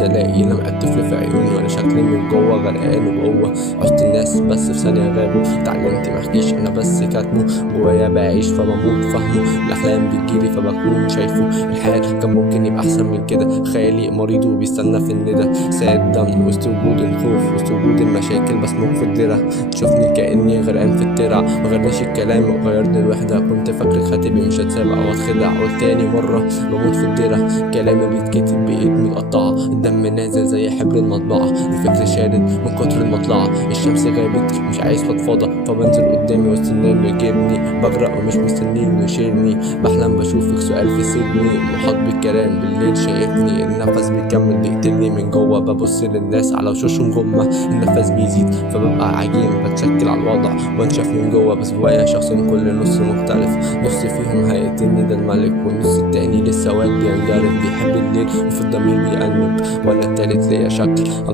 بس الاقي لمعة طفل في عيوني وانا شكلي من جوه غرقان وجوه. عشت الناس بس في ثانية غابوا، اتعلمت محكيش انا بس كاتمه، جوايا بعيش فبموت فاهمه، الاحلام بتجيلي فبكون شايفه. الحال كان ممكن يبقى احسن من كده، خيالي مريض وبيستنى في الندى، ساد دم وسط وجود الخوف وسط وجود المشاكل بسموك في الدرع. تشوفني كأني غرقان في الترع، مغيرنيش الكلام وغيرني الوحدة، كنت فاكر خاتمي مش هتسابق او اتخدع، قلت تاني مرة بموت في الدرع. كلامي بيتكتب بايد متقطعة، الدم نازل زي حبر المطبعة، الفكر شارد من كتر المطلعة، الشمس غابت مش عايز فضفاضة، فبنزل قدامي واستنى انه يجيبني، بغرق ومش مستنيه انه يشيلني، بحلم بشوفك سؤال في سجني، محاط بالكلام بالليل شايفني، النفس بيكمل بيقتلني من جوه، ببص للناس على وشوشهم غمة، النفس بيزيد فببقى عجين بتشكل على الوضع وانشف من جوه، بس جوايا شخصين كل نص مختلف، نص فيهم هيقتلني ده الملك، والنص التاني لسه واد بينجرف بيحب الليل وفي الضمير بيأنب، ولا التالت ليا شكل